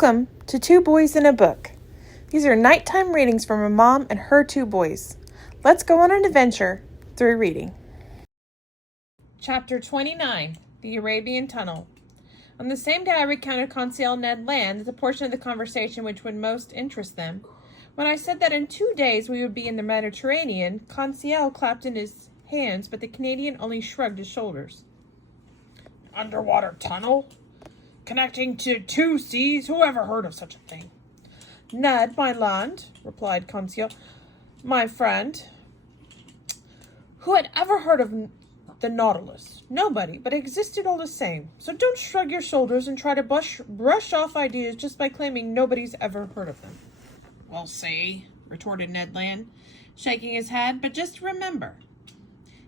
Welcome to Two Boys in a Book. These are nighttime readings from a mom and her two boys. Let's go on an adventure through reading. Chapter 29, The Arabian Tunnel. On the same day I recounted Conseil and Ned Land the portion of the conversation which would most interest them. When I said that in 2 days we would be in the Mediterranean, Conseil clapped in his hands, but the Canadian only shrugged his shoulders. Underwater tunnel? Connecting to 2 seas? Who ever heard of such a thing? Ned, my land, replied Conseil, my friend. Who had ever heard of the Nautilus? Nobody, but it existed all the same. So don't shrug your shoulders and try to brush off ideas just by claiming nobody's ever heard of them. We'll see, retorted Ned Land, shaking his head, but just remember,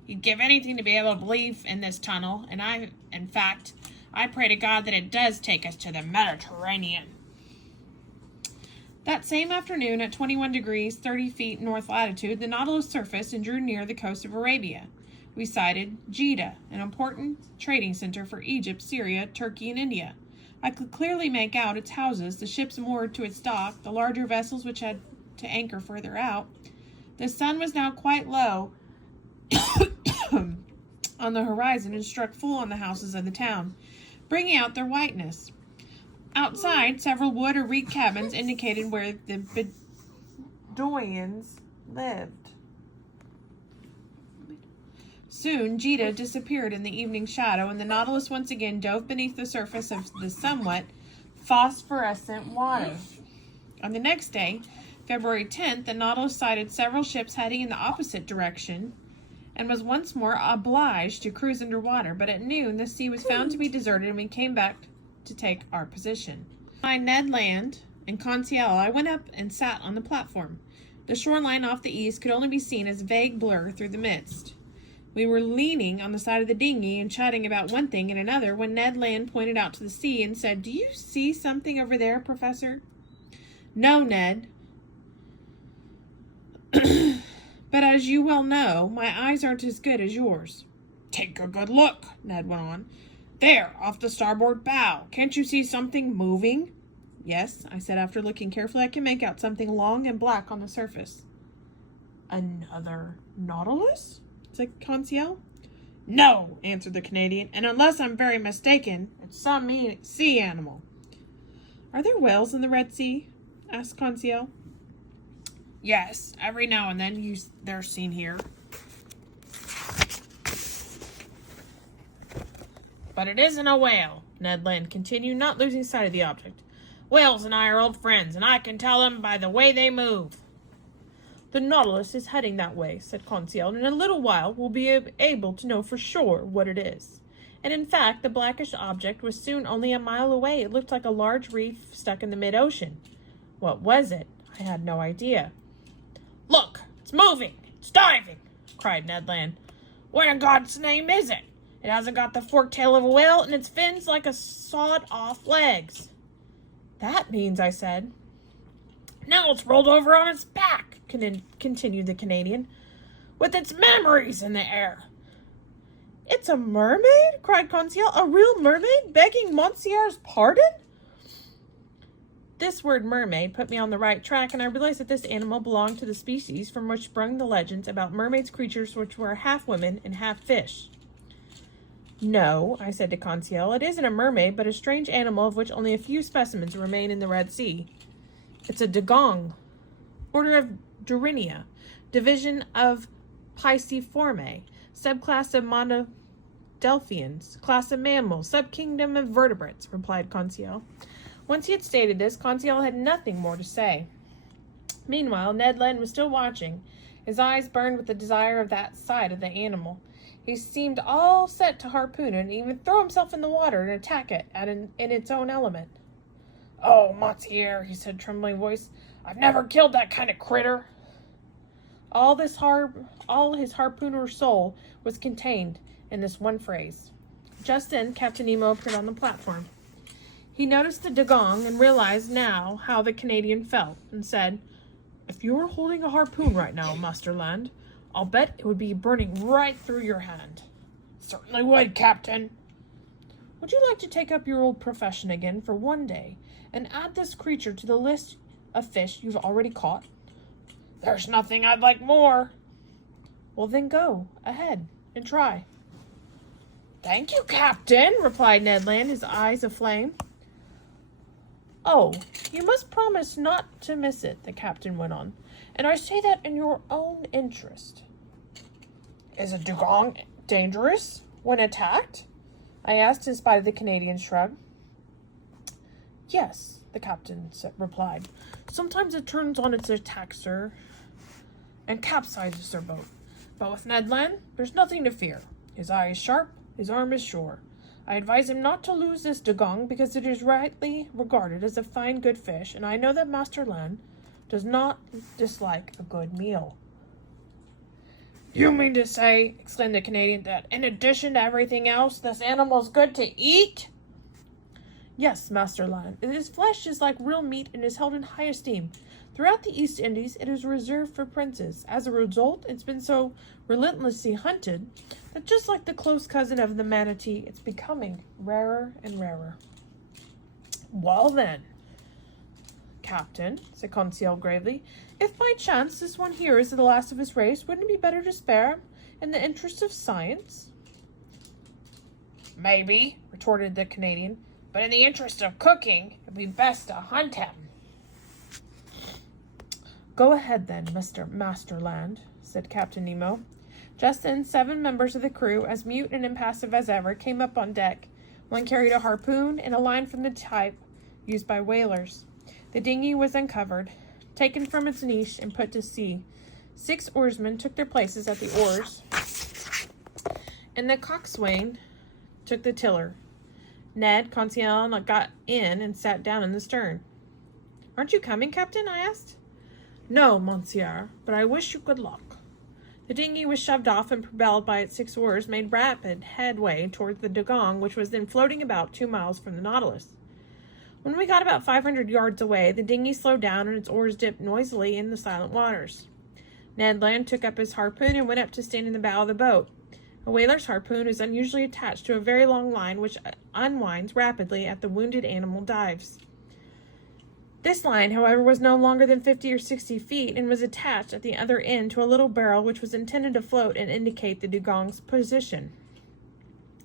you'd give anything to be able to believe in this tunnel, and I pray to God that it does take us to the Mediterranean. That same afternoon, at 21 degrees, 30 feet north latitude, the Nautilus surfaced and drew near the coast of Arabia. We sighted Jeddah, an important trading center for Egypt, Syria, Turkey, and India. I could clearly make out its houses, the ships moored to its dock, the larger vessels which had to anchor further out. The sun was now quite low on the horizon and struck full on the houses of the town, bringing out their whiteness. Outside, several wood or reed cabins indicated where the Bedouins lived. Soon, Jeddah disappeared in the evening shadow, and the Nautilus once again dove beneath the surface of the somewhat phosphorescent water. On the next day, February 10th, the Nautilus sighted several ships heading in the opposite direction and was once more obliged to cruise underwater, but at noon the sea was found to be deserted and we came back to take our position. By Ned Land and Conseil, I went up and sat on the platform. The shoreline off the east could only be seen as vague blur through the mist. We were leaning on the side of the dinghy and chatting about one thing and another when Ned Land pointed out to the sea and said, "Do you see something over there, Professor?" "No, Ned. But as you well know, my eyes aren't as good as yours." "Take a good look," Ned went on. "There, off the starboard bow. Can't you see something moving?" "Yes," I said after looking carefully. "I can make out something long and black on the surface." "Another Nautilus?" said Conseil. "No," answered the Canadian, "and unless I'm very mistaken, it's some sea animal." "Are there whales in the Red Sea?" asked Conseil. "Yes, every now and then they're seen here. But it isn't a whale," Ned Land continued, not losing sight of the object. "Whales and I are old friends, and I can tell them by the way they move." "The Nautilus is heading that way," said Conseil, "and in a little while we'll be able to know for sure what it is." And in fact, the blackish object was soon only a mile away. It looked like a large reef stuck in the mid-ocean. What was it? I had no idea. "Look, it's moving! It's diving!" cried Ned Land. "What in God's name is it? It hasn't got the forked tail of a whale, and its fins like a sawed-off legs." "That means," I said. "Now it's rolled over on its back," continued the Canadian, "with its memories in the air." "It's a mermaid?" cried Conseil. "A real mermaid begging Monsieur's pardon?" This word mermaid put me on the right track, and I realized that this animal belonged to the species from which sprung the legends about mermaids, creatures which were half women and half fish. "No," I said to Conseil, "it isn't a mermaid, but a strange animal of which only a few specimens remain in the Red Sea. It's a dugong, order of Durinia, division of Pisciformes, subclass of monodelphians, class of mammals, subkingdom of vertebrates," replied Conseil. Once he had stated this, Conseil had nothing more to say. Meanwhile, Ned Land was still watching. His eyes burned with the desire of that sight of the animal. He seemed all set to harpoon it and even throw himself in the water and attack it in its own element. "Oh, Monsieur," he said, trembling voice, "I've never killed that kind of critter." All his harpooner soul was contained in this one phrase. Just then, Captain Nemo appeared on the platform. He noticed the dugong and realized now how the Canadian felt, and said, "If you were holding a harpoon right now, Master Land, I'll bet it would be burning right through your hand." "Certainly would, Captain." Would you like to take up your old profession again for one day and add this creature to the list of fish you've already caught? There's nothing I'd like more. Well, then go ahead and try. Thank you, Captain, replied Ned Land, his eyes aflame. Oh, you must promise not to miss it, the captain went on. And I say that in your own interest. Is a dugong dangerous when attacked? I asked in spite of the Canadian's shrug. Yes, the captain replied. Sometimes it turns on its attack, sir, and capsizes their boat. But with Ned Land, there's nothing to fear. His eye is sharp, his arm is sure. I advise him not to lose this dugong because it is rightly regarded as a fine good fish, and I know that Master Land does not dislike a good meal. You mean to say, exclaimed the Canadian, that in addition to everything else, this animal is good to eat? Yes, Master Land. Its flesh is like real meat and is held in high esteem. Throughout the East Indies, it is reserved for princes. As a result, it's been so relentlessly hunted that just like the close cousin of the manatee, it's becoming rarer and rarer. Well then, Captain, said Conseil gravely, if by chance this one here is the last of his race, wouldn't it be better to spare him in the interest of science? Maybe, retorted the Canadian, but in the interest of cooking, it'd be best to hunt him. Go ahead then, Mr. Master Land, said Captain Nemo. Just then, 7 members of the crew, as mute and impassive as ever, came up on deck. One carried a harpoon and a line from the type used by whalers. The dinghy was uncovered, taken from its niche, and put to sea. 6 oarsmen took their places at the oars, and the coxswain took the tiller. Ned, Conseil, got in and sat down in the stern. Aren't you coming, Captain? I asked. No, monsieur, but I wish you good luck. The dinghy was shoved off and propelled by its 6 oars made rapid headway towards the dugong, which was then floating about 2 miles from the Nautilus. When we got about 500 yards away, the dinghy slowed down and its oars dipped noisily in the silent waters. Ned Land took up his harpoon and went up to stand in the bow of the boat. A whaler's harpoon is unusually attached to a very long line which unwinds rapidly as the wounded animal dives. This line, however, was no longer than 50 or 60 feet and was attached at the other end to a little barrel which was intended to float and indicate the dugong's position.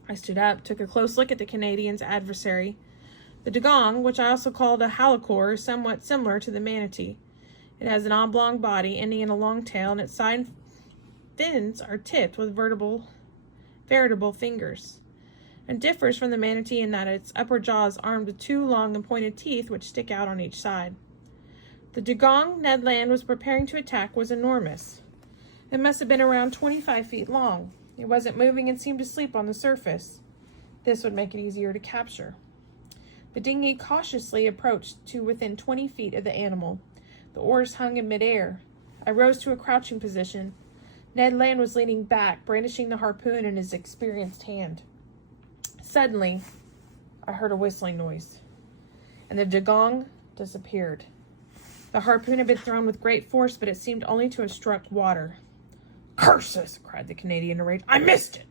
I stood up, took a close look at the Canadian's adversary. The dugong, which I also called a halicore, is somewhat similar to the manatee. It has an oblong body ending in a long tail, and its side fins are tipped with veritable fingers, and differs from the manatee in that its upper jaw is armed with 2 long and pointed teeth which stick out on each side. The dugong Ned Land was preparing to attack was enormous. It must have been around 25 feet long. It wasn't moving and seemed to sleep on the surface. This would make it easier to capture. The dinghy cautiously approached to within 20 feet of the animal. The oars hung in midair. I rose to a crouching position. Ned Land was leaning back, brandishing the harpoon in his experienced hand. Suddenly, I heard a whistling noise, and the dugong disappeared. The harpoon had been thrown with great force, but it seemed only to have struck water. "Curses!" cried the Canadian in rage. "I missed it!"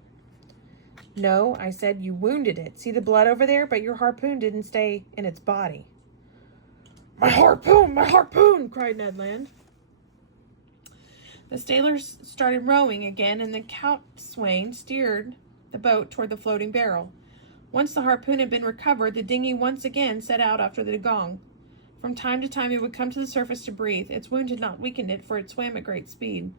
No, I said, you wounded it. See the blood over there? But your harpoon didn't stay in its body. My harpoon! My harpoon! Cried Ned Land. The sailors started rowing again, and the coxswain steered the boat toward the floating barrel. Once the harpoon had been recovered, the dinghy once again set out after the dugong. From time to time it would come to the surface to breathe. Its wound had not weakened it, for it swam at great speed.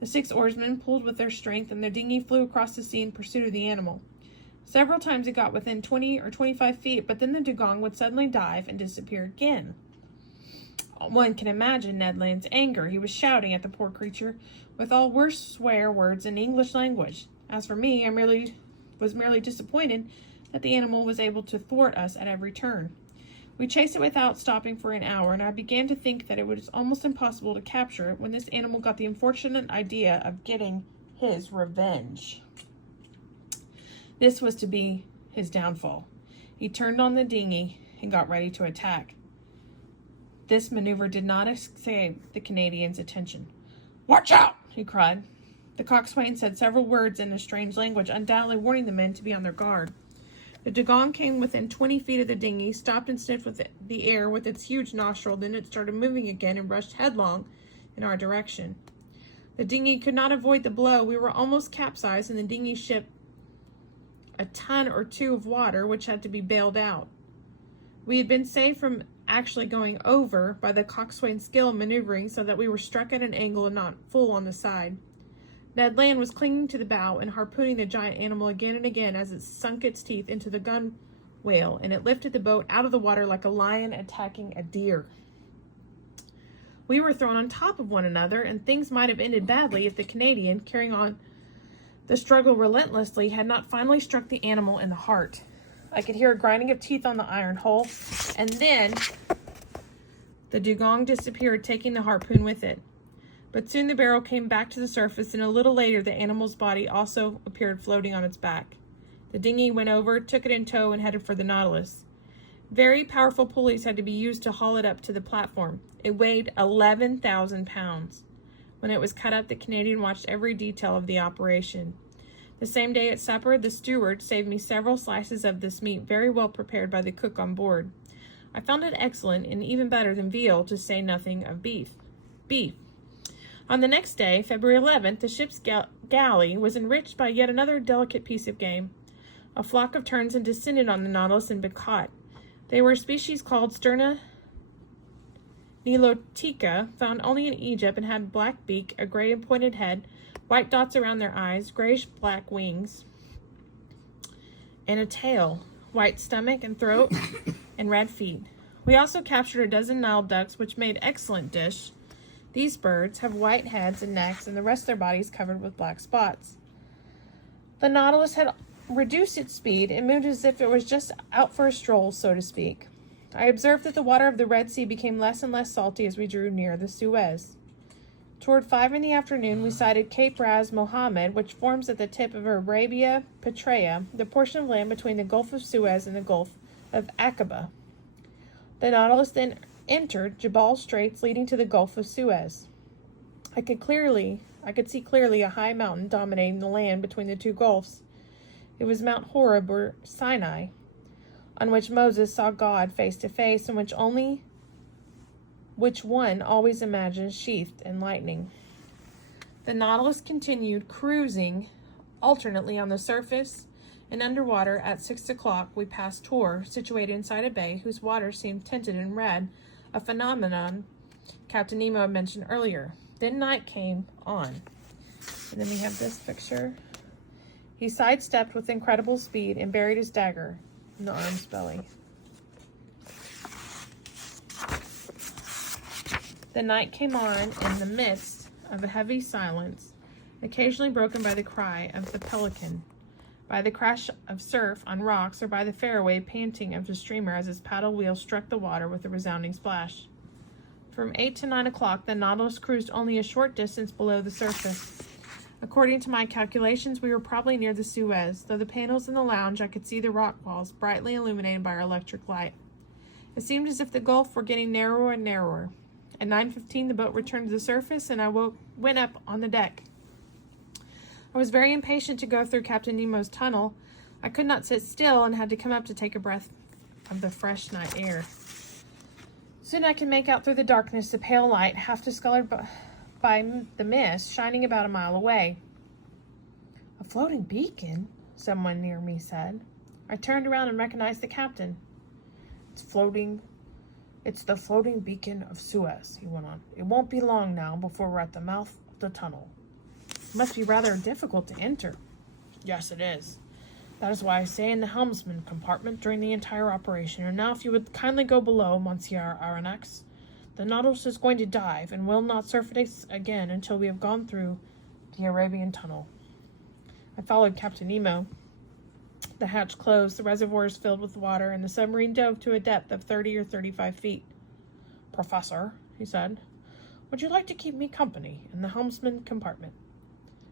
The 6 oarsmen pulled with their strength, and the dinghy flew across the sea in pursuit of the animal. Several times it got within 20 or 25 feet, but then the dugong would suddenly dive and disappear again. One can imagine Ned Land's anger. He was shouting at the poor creature with all worse swear words in English language. As for me, I was merely disappointed that the animal was able to thwart us at every turn. We chased it without stopping for an hour, and I began to think that it was almost impossible to capture it when this animal got the unfortunate idea of getting his revenge. This was to be his downfall. He turned on the dinghy and got ready to attack. This maneuver did not escape the Canadian's attention. "Watch out!" he cried. The coxswain said several words in a strange language, undoubtedly warning the men to be on their guard. The dugong came within 20 feet of the dinghy, stopped and sniffed with the air with its huge nostril, then it started moving again and rushed headlong in our direction. The dinghy could not avoid the blow. We were almost capsized, and the dinghy shipped a ton or two of water, which had to be bailed out. We had been saved from actually going over by the coxswain's skill in maneuvering, so that we were struck at an angle and not full on the side. Ned Land was clinging to the bow and harpooning the giant animal again and again as it sunk its teeth into the gunwale, and it lifted the boat out of the water like a lion attacking a deer. We were thrown on top of one another, and things might have ended badly if the Canadian, carrying on the struggle relentlessly, had not finally struck the animal in the heart. I could hear a grinding of teeth on the iron hull, and then the dugong disappeared, taking the harpoon with it. But soon the barrel came back to the surface, and a little later the animal's body also appeared floating on its back. The dinghy went over, took it in tow, and headed for the Nautilus. Very powerful pulleys had to be used to haul it up to the platform. It weighed 11,000 pounds. When it was cut up, the Canadian watched every detail of the operation. The same day at supper, the steward saved me several slices of this meat, very well prepared by the cook on board. I found it excellent, and even better than veal, to say nothing of beef. On the next day, February 11th, the ship's galley was enriched by yet another delicate piece of game. A flock of terns had descended on the Nautilus and been caught. They were a species called Sterna nilotica, found only in Egypt, and had black beak, a gray and pointed head, white dots around their eyes, grayish-black wings, and a tail, white stomach and throat, and red feet. We also captured a dozen Nile ducks, which made excellent dish. These birds have white heads and necks, and the rest of their bodies covered with black spots. The Nautilus had reduced its speed and moved as if it was just out for a stroll, so to speak. I observed that the water of the Red Sea became less and less salty as we drew near the Suez. Toward 5 in the afternoon, we sighted Cape Ras Mohammed, which forms at the tip of Arabia Petraea, the portion of land between the Gulf of Suez and the Gulf of Aqaba. The Nautilus then entered Jebel Straits, leading to the Gulf of Suez. I could see clearly a high mountain dominating the land between the two gulfs. It was Mount Horeb, or Sinai, on which Moses saw God face to face, and which one always imagines sheathed in lightning. The Nautilus continued cruising alternately on the surface and underwater. At 6 o'clock, we passed Tor, situated inside a bay whose water seemed tinted in red, a phenomenon Captain Nemo had mentioned earlier. Then night came on. And then we have this picture. He sidestepped with incredible speed and buried his dagger in the arm's belly. The night came on in the midst of a heavy silence, occasionally broken by the cry of the pelican, by the crash of surf on rocks, or by the faraway panting of the streamer as his paddle wheel struck the water with a resounding splash. From 8 to 9 o'clock, the Nautilus cruised only a short distance below the surface. According to my calculations, we were probably near the Suez. Through the panels in the lounge, I could see the rock walls, brightly illuminated by our electric light. It seemed as if the gulf were getting narrower and narrower. At 9:15, the boat returned to the surface, and I went up on the deck. I was very impatient to go through Captain Nemo's tunnel. I could not sit still and had to come up to take a breath of the fresh night air. Soon I could make out through the darkness the pale light, half discolored by the mist, shining about a mile away. "A floating beacon," someone near me said. I turned around and recognized the captain. It's the floating beacon of Suez," he went on. "It won't be long now before we're at the mouth of the tunnel." "It must be rather difficult to enter." "Yes, it is. That is why I stay in the helmsman compartment during the entire operation. And now if you would kindly go below, Monsieur Aronnax. The Nautilus is going to dive and will not surface again until we have gone through the Arabian Tunnel." I followed Captain Nemo. The hatch closed, the reservoirs filled with water, and the submarine dove to a depth of 30 or 35 feet. "Professor," he said, "would you like to keep me company in the helmsman compartment?"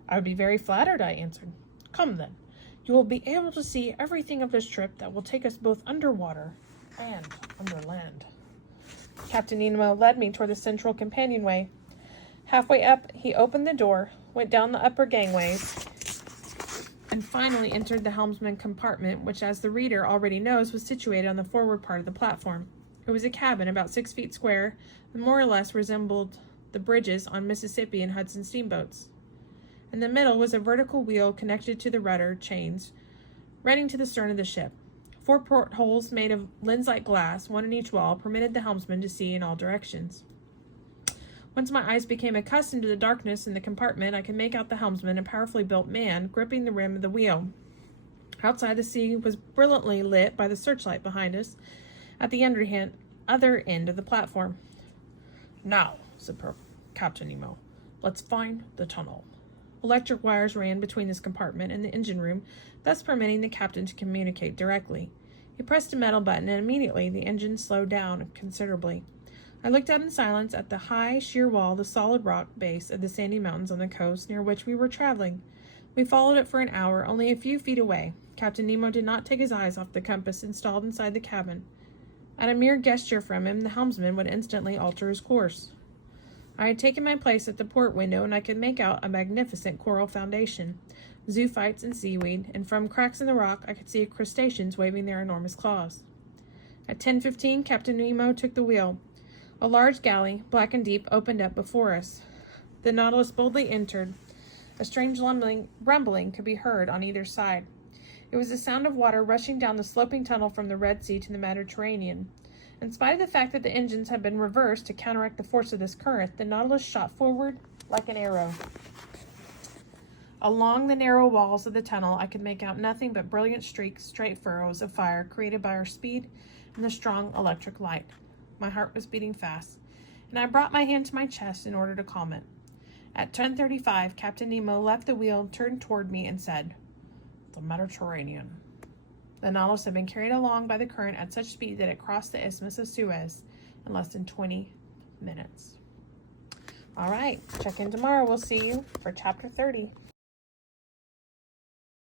"I would be very flattered," I answered. "Come then. You will be able to see everything of this trip that will take us both underwater and under land." Captain Nemo led me toward the central companionway. Halfway up, he opened the door, went down the upper gangways, and finally entered the helmsman compartment, which, as the reader already knows, was situated on the forward part of the platform. It was a cabin about 6 feet square, and more or less resembled the bridges on Mississippi and Hudson steamboats. In the middle was a vertical wheel connected to the rudder chains running to the stern of the ship. 4 portholes made of lens-like glass, one in each wall, permitted the helmsman to see in all directions. Once my eyes became accustomed to the darkness in the compartment, I could make out the helmsman, a powerfully built man, gripping the rim of the wheel. Outside, the sea was brilliantly lit by the searchlight behind us at the other end of the platform. "Now," said Captain Nemo, "let's find the tunnel." Electric wires ran between this compartment and the engine room, thus permitting the captain to communicate directly. He pressed a metal button, and immediately the engine slowed down considerably. I looked out in silence at the high, sheer wall, the solid rock base of the sandy mountains on the coast near which we were traveling. We followed it for an hour, only a few feet away. Captain Nemo did not take his eyes off the compass installed inside the cabin. At a mere gesture from him, the helmsman would instantly alter his course. I had taken my place at the port window, and I could make out a magnificent coral foundation, zoophytes and seaweed, and from cracks in the rock I could see crustaceans waving their enormous claws. At 10:15, Captain Nemo took the wheel. A large galley, black and deep, opened up before us. The Nautilus boldly entered. A strange rumbling could be heard on either side. It was the sound of water rushing down the sloping tunnel from the Red Sea to the Mediterranean. In spite of the fact that the engines had been reversed to counteract the force of this current, the Nautilus shot forward like an arrow. Along the narrow walls of the tunnel, I could make out nothing but brilliant streaks, straight furrows of fire created by our speed and the strong electric light. My heart was beating fast, and I brought my hand to my chest in order to calm it. At 10:35, Captain Nemo left the wheel, turned toward me, and said, "The Mediterranean." The Nautilus had been carried along by the current at such speed that it crossed the Isthmus of Suez in less than 20 minutes. All right, check in tomorrow. We'll see you for Chapter 30.